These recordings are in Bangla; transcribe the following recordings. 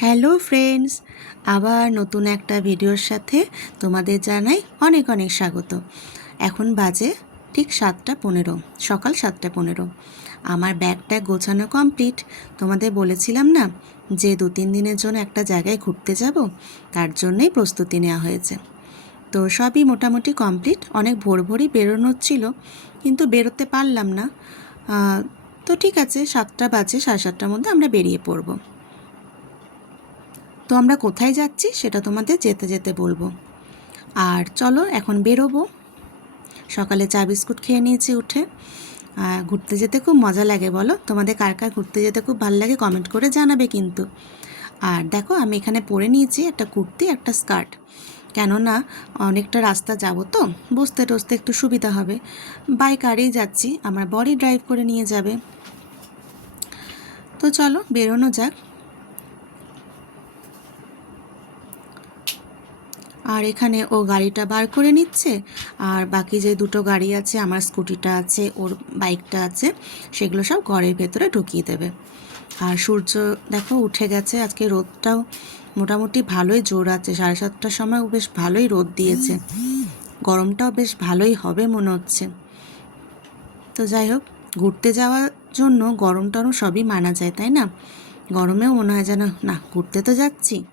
হ্যালো ফ্রেন্ডস, আবার নতুন একটা ভিডিওর সাথে তোমাদের জানাই অনেক অনেক স্বাগত। এখন বাজে ঠিক সাতটা পনেরো, সকাল সাতটা পনেরো। আমার ব্যাগটা গোছানো কমপ্লিট। তোমাদের বলেছিলাম না যে দু তিন দিনের জন্য একটা জায়গায় ঘুরতে যাব, তার জন্যই প্রস্তুতি নেওয়া হয়েছে। তো সবই মোটামুটি কমপ্লিট, অনেক ভোর ভোরই বেরোনো ছিল, কিন্তু বেরোতে পারলাম না। তো ঠিক আছে, সাতটা বাজে, সাড়ে সাতটার মধ্যে আমরা বেরিয়ে পড়ব। তো আমরা কোথায় যাচ্ছি সেটা তোমাদের যেতে যেতে বলব। আর চলো এখন বেরোবো। সকালে চা বিস্কুট খেয়ে নিয়েছি উঠে। ঘুরতে যেতে খুব মজা লাগে, বলো? তোমাদের কার কার ঘুরতে যেতে খুব ভালো লাগে কমেন্ট করে জানাবে কিন্তু। আর দেখো, আমি এখানে পরে নিয়েছি একটা কুর্তি, একটা স্কার্ট। কেননা অনেকটা রাস্তা যাব তো, বসতে টসতে একটু সুবিধা হবে। বাই কারেই যাচ্ছি, আমার বডি ড্রাইভ করে নিয়ে যাবে। তো চলো, বেরোনো যাক। আর এখানে ও গাড়িটা বার করে নিচ্ছে। আর বাকি যে দুটো গাড়ি আছে, আমার স্কুটিটা আছে, ওর বাইকটা আছে, সেগুলো সব ঘরের ভেতরে ঢুকিয়ে দেবে। আর সূর্য, দেখো, উঠে গেছে। আজকে রোদটাও মোটামুটি ভালোই জোর আছে। সাড়ে সাতটার সময় বেশ ভালোই রোদ দিয়েছে। গরমটাও বেশ ভালোই হবে মনে হচ্ছে। তো যাই হোক, ঘুরতে যাওয়ার জন্য গরম টরম সবই মানা যায়, তাই না? গরমেও মনে হয় যেন, না, ঘুরতে তো যাচ্ছি।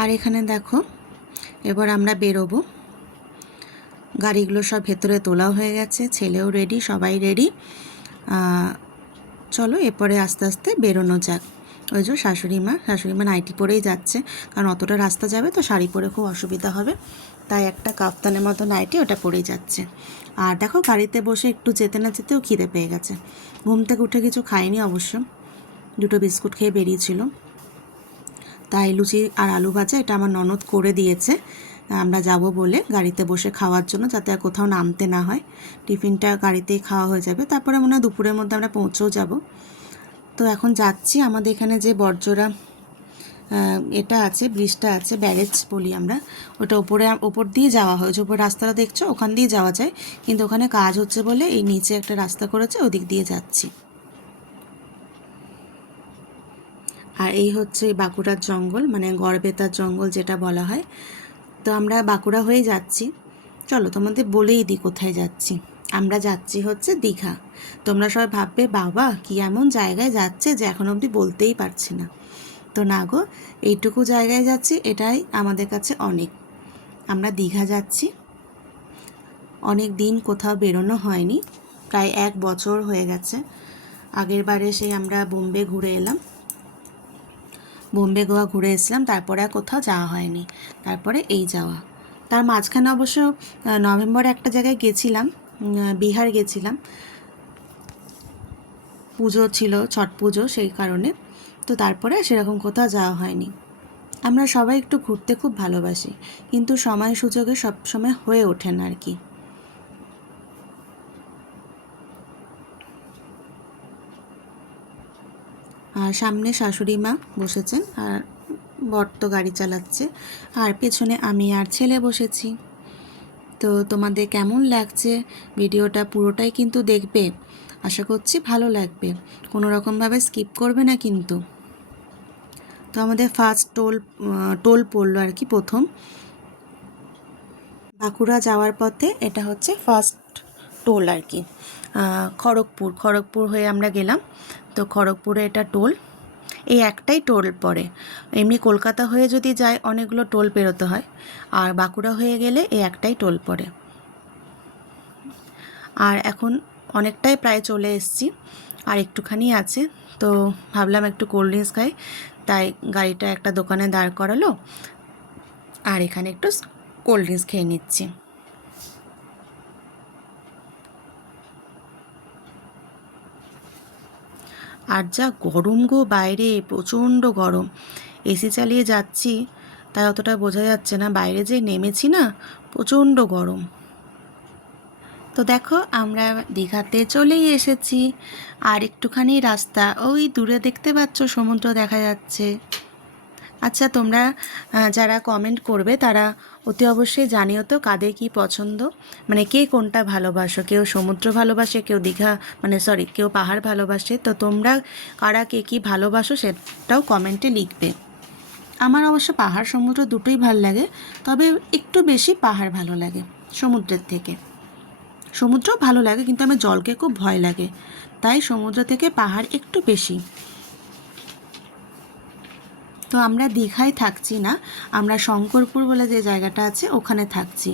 আর এখানে দেখো, এবার আমরা বেরোবো। গাড়িগুলো সব ভেতরে তোলাও হয়ে গেছে, ছেলেও রেডি সবাই রেডি চলো এরপরে আস্তে আস্তে বেরোনো যাক। ওই যে শাশুড়ি মা শাশুড়ি মা নাইটি পরেই যাচ্ছে, কারণ অতটা রাস্তা যাবে তো শাড়ি পরে খুব অসুবিধা হবে। তাই একটা কাপ্তানের মতো নাইটি ওটা পরেই যাচ্ছে। আর দেখো গাড়িতে বসে একটু যেতে না যেতেও খিদে পেয়ে গেছে। ঘুম থেকে উঠে কিছু খাইনি অবশ্য। দুটো বিস্কুট খেয়ে বেরিয়েছিল। তাই লুচি আর আলু ভাজা এটা আমার ননদ করে দিয়েছে। আমরা যাব বলে গাড়িতে বসে খাওয়ার জন্য যাতে আর কোথাও নামতে না হয়। টিফিনটা গাড়িতেই খাওয়া হয়ে যাবে। তারপরে মনে হয় দুপুরের মধ্যে আমরা পৌঁছেও যাব। তো এখন যাচ্ছি আমাদের এখানে যে বর্জরা এটা আছে, ব্রিজটা আছে, ব্যারেজ বলি আমরা। ওটা ওপরে ওপর দিয়ে যাওয়া হয় যে ওপর রাস্তাটা দেখছ? ওখান দিয়ে যাওয়া যায়। কিন্তু ওখানে কাজ হচ্ছে বলে এই নিচে একটা রাস্তা করেছে, ওদিক দিয়ে যাচ্ছি। আর এই হচ্ছে বাঁকুড়ার জঙ্গল মানে গড়বেতার জঙ্গল যেটা বলা হয়। তো আমরা বাঁকুড়া হয়ে যাচ্ছি। চলো তোমাদের বলেই দিই কোথায় যাচ্ছি। আমরা যাচ্ছি হচ্ছে দীঘা। তোমরা সবাই ভাববে, বাবা, কি এমন জায়গায় যাচ্ছে যে এখন অবধি বলতেই পারছি না। তো না গো, এইটুকু জায়গায় যাচ্ছি, এটাই আমাদের কাছে অনেক। আমরা দীঘা যাচ্ছি। অনেক দিন কোথাও বেরোনো হয়নি, প্রায় এক বছর হয়ে গেছে। আগের বারে সেই আমরা বোম্বে ঘুরে এলাম। বোম্বে, গোয়া ঘুরে এসেছিলাম। তারপরে আর কোথাও যাওয়া হয়নি। তারপরে এই যাওয়া। তার মাঝখানে অবশ্য নভেম্বরে একটা জায়গায় গেছিলাম। বিহার গেছিলাম। পুজো ছিল, ছট পুজো সেই কারণে। তো তারপরে সেরকম কোথাও যাওয়া হয়নি। আমরা সবাই একটু ঘুরতে খুব ভালোবাসি। কিন্তু সময় সুযোগে সবসময় হয়ে ওঠে না আর কি। আর সামনে শাশুড়ি মা বসেছেন আর তো গাড়ি চালাচ্ছে। আর পেছনে আমি আর ছেলে বসেছি। তো তোমাদের কেমন লাগছে? ভিডিওটা পুরোটাই কিন্তু দেখবে। আশা করছি ভালো লাগবে। কোনো রকমভাবে স্কিপ করবে না কিন্তু। তো আমাদের ফার্স্ট টোল টোল পড়ল আর কি প্রথম। বাঁকুড়া যাওয়ার পথে এটা হচ্ছে ফার্স্ট টোল আর কি। খড়গপুর খড়গপুর হয়ে আমরা গেলাম। তো খড়গপুরে এটা টোল। এই একটাই টোল পড়ে। এমনি কলকাতা হয়ে যদি যায়, অনেকগুলো টোল পেরোতে হয়। আর বাঁকুড়া হয়ে গেলে এই একটাই টোল পড়ে। আর এখন অনেকটাই প্রায় চলে এসেছি। আর একটুখানি আছে। তো ভাবলাম একটু কোল্ড ড্রিঙ্কস খাই। তাই গাড়িটা একটা দোকানে দাঁড় করালো। আর এখানে একটু কোল্ড ড্রিঙ্কস খেয়ে নিচ্ছি। আর যা গরম গো বাইরে, প্রচণ্ড গরম। এসি চালিয়ে যাচ্ছি, তাই অতটা বোঝা যাচ্ছে না। বাইরে যে নেমেছি না, প্রচণ্ড গরম। তো দেখো, আমরা দীঘাতে চলেই এসেছি। আর একটুখানি রাস্তা, ওই দূরে দেখতে পাচ্ছ, সমুদ্র দেখা যাচ্ছে। আচ্ছা তোমরা যারা কমেন্ট করবে, তারা অতি অবশ্যই জানিও তো কাদের কি পছন্দ। মানে কে কোনটা ভালোবাসো? কেউ সমুদ্র ভালোবাসে, কেউ দীঘা মানে সরি কেউ পাহাড় ভালোবাসে। তো তোমরা কারা কে কী ভালোবাসো সেটাও কমেন্টে লিখবে। আমার অবশ্য পাহাড়, সমুদ্র দুটোই ভালো লাগে, তবে একটু বেশি পাহাড় ভালো লাগে, সমুদ্রের থেকে। সমুদ্র ভালো লাগে, কিন্তু আমার জলকে খুব ভয় লাগে। তাই সমুদ্র থেকে পাহাড় একটু বেশি। তো আমরা দীঘায় থাকছি না, আমরা শঙ্করপুর বলে যে জায়গাটা আছে ওখানে থাকছি।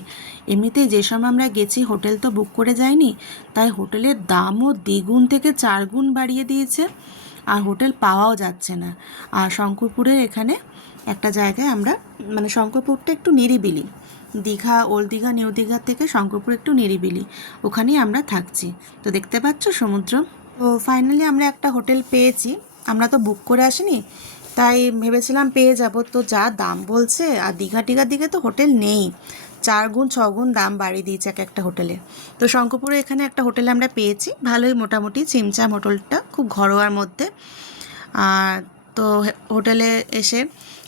এমনিতে যে সময় আমরা গেছি, হোটেল তো বুক করে যাইনি, তাই হোটেলের দামও দ্বিগুণ থেকে চার গুণ বাড়িয়ে দিয়েছে, আর হোটেল পাওয়াও যাচ্ছে না। আর শঙ্করপুরের এখানে একটা জায়গায় আমরা মানে শঙ্করপুরটা একটু নিরিবিলি, দীঘা, ওল্ড দীঘা, নিউ দীঘা থেকে শঙ্করপুর একটু নিরিবিলি, ওখানেই আমরা থাকছি। তো দেখতে পাচ্ছ সমুদ্র? তো ফাইনালি আমরা একটা হোটেল পেয়েছি, আমরা তো বুক করে আসিনি তাই ভেবেছিলাম পেয়ে যাব। তো যা দাম বলছে, আর দীঘা টিঘার দিকে তো হোটেল নেই। চার গুণ, ছ গুণ দাম বাড়িয়ে দিয়েছে এক একটা হোটেলে। তো শঙ্করপুরে এখানে একটা হোটেলে আমরা পেয়েছি। ভালোই মোটামুটি, চিমচাম হোটেলটা, খুব ঘরোয়ার মধ্যে। আর তো হোটেলে এসে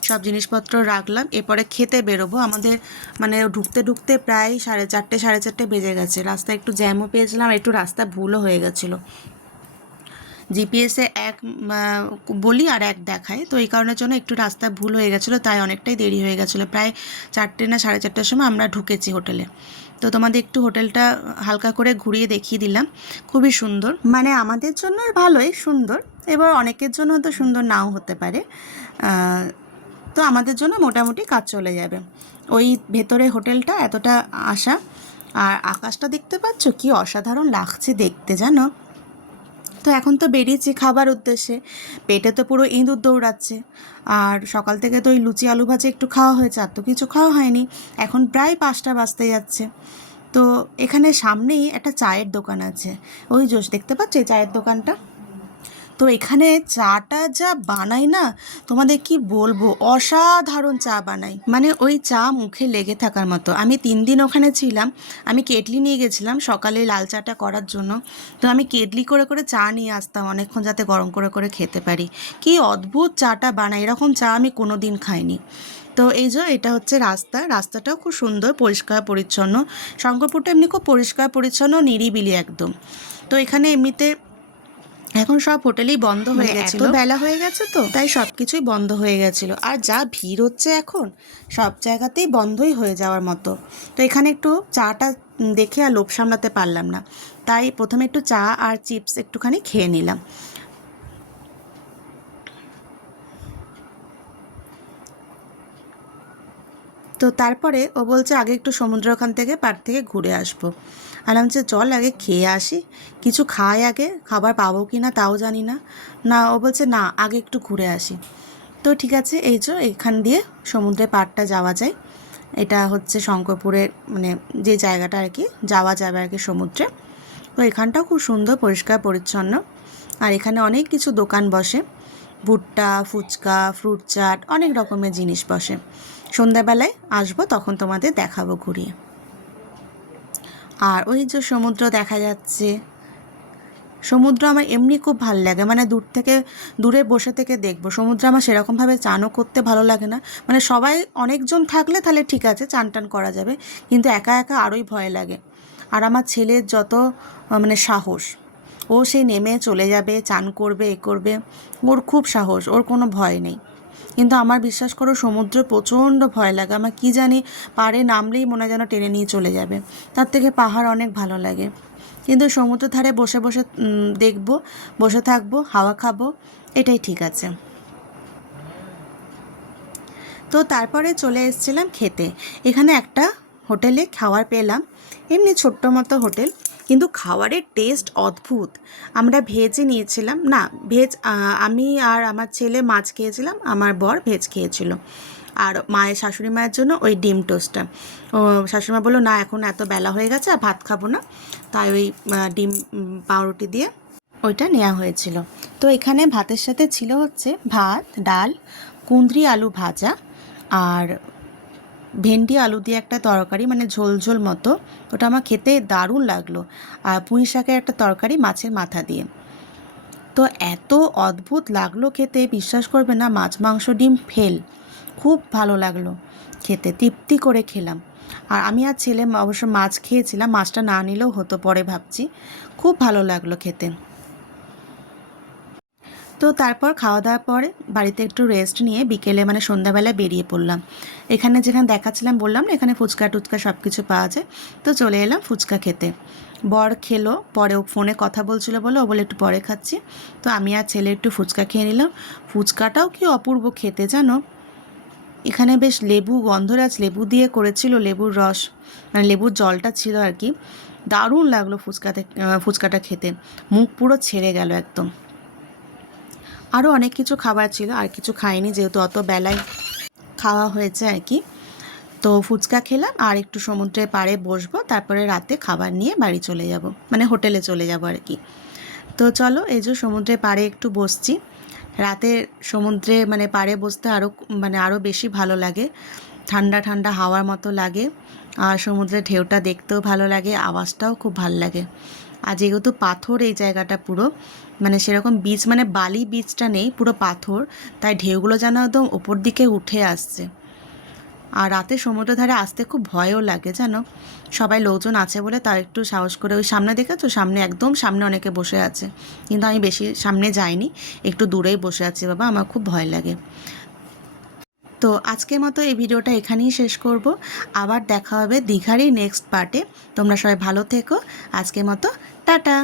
সব জিনিসপত্র রাখলাম। এরপরে খেতে বেরোবো। আমাদের মানে ঢুকতে ঢুকতে প্রায় সাড়ে চারটে সাড়ে চারটে বেজে গেছে। রাস্তায় একটু জ্যামও পেয়েছিলাম একটু রাস্তা ভুলও হয়ে গেছিল। জিপিএসে এক বলি আর এক দেখায়। তো এই কারণের জন্য একটু রাস্তা ভুল হয়ে গেছিল, তাই অনেকটাই দেরি হয়ে গেছিল। প্রায় চারটে না সাড়ে চারটার সময় আমরা ঢুকেছি হোটেলে। তো তোমাদের একটু হোটেলটা হালকা করে ঘুরিয়ে দেখিয়ে দিলাম। খুবই সুন্দর। মানে আমাদের জন্য ভালোই সুন্দর। এবার অনেকের জন্য হয়তো সুন্দর নাও হতে পারে। তো আমাদের জন্য মোটামুটি কাজ চলে যাবে। ওই ভেতরে হোটেলটা এতটা আসা আর আকাশটা দেখতে পাচ্ছ? কি অসাধারণ লাগছে দেখতে, জানো? তো এখন তো বেরিয়েছি খাবার উদ্দেশ্যে। পেটে তো পুরো ইঁদুর দৌড়াচ্ছে। আর সকাল থেকে তো ওই লুচি, আলু ভাজা একটু খাওয়া হয়েছে, আর তো কিছু খাওয়া হয়নি। এখন প্রায় পাঁচটা বাজতে যাচ্ছে। তো এখানে সামনেই একটা চায়ের দোকান আছে। ওই জোশ দেখতে পাচ্ছ এই চায়ের দোকানটা? তো এখানে চাটা যা বানাই না, তোমাদের কি বলব? অসাধারণ চা বানাই। মানে ওই চা মুখে লেগে থাকার মতো। আমি তিন দিন ওখানে ছিলাম, আমি কেটলি নিয়ে গেছিলাম সকালে লাল চাটা করার জন্য। তো আমি কেটলি করে করে চা নিয়ে আসতাম অনেকক্ষণ যাতে গরম করে করে খেতে পারি। কি অদ্ভুত চাটা বানাই, এরকম চা আমি কোনো দিন খাইনি। তো এই যে এটা হচ্ছে রাস্তা, রাস্তাটাও খুব সুন্দর, পরিষ্কার পরিচ্ছন্ন। শঙ্করপুরটা এমনি খুব পরিষ্কার পরিচ্ছন্ন, নিরিবিলি একদম। তো এখানে এমনিতে এখন সব হোটেলেই বন্ধ হয়ে গেছে এত বেলা হয়ে গেছে তো তাই সব কিছুই বন্ধ হয়ে গেছিল। আর যা ভিড় হচ্ছে এখন সব জায়গাতেই বন্ধই হয়ে যাওয়ার মতো। তো এখানে একটু চাটা দেখে আর লোভ সামলাতে পারলাম না। তাই প্রথমে একটু চা আর চিপস একটুখানি খেয়ে নিলাম। তো তারপরে ও বলছে, আগে একটু সমুদ্র ওখান থেকে পার থেকে ঘুরে আসব। আলাম যে চল আগে খেয়ে আসি। কিছু খাই আগে, খাবার পাবো কি না তাও জানি না। না, ও বলছে, না, আগে একটু ঘুরে আসি। তো ঠিক আছে, এই যে এখান দিয়ে সমুদ্রে পাড়টা যাওয়া যায়। এটা হচ্ছে শঙ্করপুরের মানে যে জায়গাটা আর কি, যাওয়া যাবে আর কি সমুদ্রে। তো এখানটাও খুব সুন্দর, পরিষ্কার, পরিচ্ছন্ন। আর এখানে অনেক কিছু দোকান বসে। ভুট্টা, ফুচকা ফ্রুট চাট অনেক রকমের জিনিস বসে। সন্ধ্যাবেলায় আসব, তখন তোমাদের দেখাবো ঘুরিয়ে। আর ওই যে সমুদ্র দেখা যাচ্ছে, সমুদ্র আমার এমনি খুব ভালো লাগে। মানে দূর থেকে, দূরে বসে থেকে দেখব। সমুদ্র আমার সেরকমভাবে চানও করতে ভালো লাগে না। মানে সবাই অনেকজন থাকলে তাহলে ঠিক আছে চান টান করা যাবে। কিন্তু একা একা আরোই ভয় লাগে। আর আমার ছেলের যত মানে সাহস ও সে নেমে চলে যাবে, চান করবে, এ করবে। ওর খুব সাহস, ওর কোনো ভয় নেই। কিন্তু আমার বিশ্বাস করো, সমুদ্র প্রচণ্ড ভয় লাগে। আমার কী জানি পাড়ে নামলেই মনে যেন টেনে নিয়ে চলে যাবে। তার থেকে পাহাড় অনেক ভালো লাগে। কিন্তু সমুদ্র ধারে বসে বসে দেখব, বসে থাকব, হাওয়া খাব, এটাই ঠিক আছে। তো তারপরে চলে এসেছিলাম খেতে। এখানে একটা হোটেলে খাবার পেলাম। এমনি ছোট্ট মতো হোটেল। কিন্তু খাবারের টেস্ট অদ্ভুত। আমরা ভেজে নিয়েছিলাম। না ভেজ আমি আর আমার ছেলে মাছ খেয়েছিলাম, আমার বর ভেজ খেয়েছিল। আর মায়ের শাশুড়ি মায়ের জন্য ওই ডিম টোস্টটা ও, শাশুড়ি মা বলল, না, এখন এত বেলা হয়ে গেছে, আর ভাত খাব না। তাই ওই ডিম পাউরুটি দিয়ে ওইটা নেওয়া হয়েছিল। তো এখানে ভাতের সাথে ছিল হচ্ছে ভাত, ডাল, কুঁদরি আলু ভাজা, আর ভেন্ডি, আলু দিয়ে একটা তরকারি মানে ঝোল ঝোল মতো। ওটা আমার খেতে দারুণ লাগল। আর পুঁই শাকের একটা তরকারি মাছের মাথা দিয়ে। তো এত অদ্ভুত লাগল খেতে, বিশ্বাস করবে না, মাছ, মাংস, ডিম, ফেল। খুব ভালো লাগল খেতে, তৃপ্তি করে খেলাম। আর আমি আর ছেলে অবশ্য মাছ খেয়েছিলাম, মাছটা না নিলেও হতো পরে ভাবছি। খুব ভালো লাগল খেতে। তো তারপর খাওয়া দাওয়ার পরে বাড়িতে একটু রেস্ট নিয়ে বিকেলে মানে সন্ধ্যাবেলায় বেরিয়ে পড়লাম। এখানে যেখানে দেখাচ্ছিলাম বললাম না, এখানে ফুচকা টুচকা সব কিছু পাওয়া যায়। তো চলে এলাম ফুচকা খেতে। বর খেলো, পরে ও ফোনে কথা বলছিল বলে ও বলে একটু পরে খাচ্ছি। তো আমি আর ছেলে একটু ফুচকা খেয়ে নিলাম। ফুচকাটাও কি অপূর্ব খেতে জানো? এখানে বেশ লেবু গন্ধরাজ লেবু দিয়ে করেছিল লেবুর রস। মানে লেবুর জলটা ছিল আর কি। দারুণ লাগল ফুচকাতে ফুচকাটা খেতে। মুখ পুরো ছেড়ে গেল একদম। আরও অনেক কিছু খাবার ছিল, আর কিছু খাইনি যেহেতু অত বেলায় খাওয়া হয়েছে আর কি। তো ফুচকা খেলাম, আর একটু সমুদ্রের পাড়ে বসবো, তারপরে রাতে খাবার নিয়ে বাড়ি চলে যাব মানে হোটেলে চলে যাব আর কি। তো চলো, এই যে সমুদ্রের পাড়ে একটু বসছি। রাতে সমুদ্রে মানে পাড়ে বসতে আরও মানে আরও বেশি ভালো লাগে। ঠান্ডা ঠান্ডা হাওয়ার মতো লাগে, আর সমুদ্রের ঢেউটা দেখতেও ভালো লাগে, আওয়াজটাও খুব ভালো লাগে। আর যেহেতু পাথর এই জায়গাটা পুরো মানে সেরকম বিচ মানে বালি বিচটা নেই, পুরো পাথর, তাই ঢেউগুলো যেন একদম ওপর দিকে উঠে আসছে। আর রাতে সমুদ্র ধারে আসতে খুব ভয়ও লাগে, জানো? সবাই লোকজন আছে বলে তার একটু সাহস করে ওই সামনে দেখেছ? সামনে একদম সামনে অনেকে বসে আছে। কিন্তু আমি বেশি সামনে যাইনি, একটু দূরেই বসে আছি বাবা, আমার খুব ভয় লাগে। তো আজকের মতো এই ভিডিওটা এখানেই শেষ করব। আবার দেখা হবে দীঘারই নেক্সট পার্টে তোমরা সবাই ভালো থেকো। আজকের মতো, টাটা!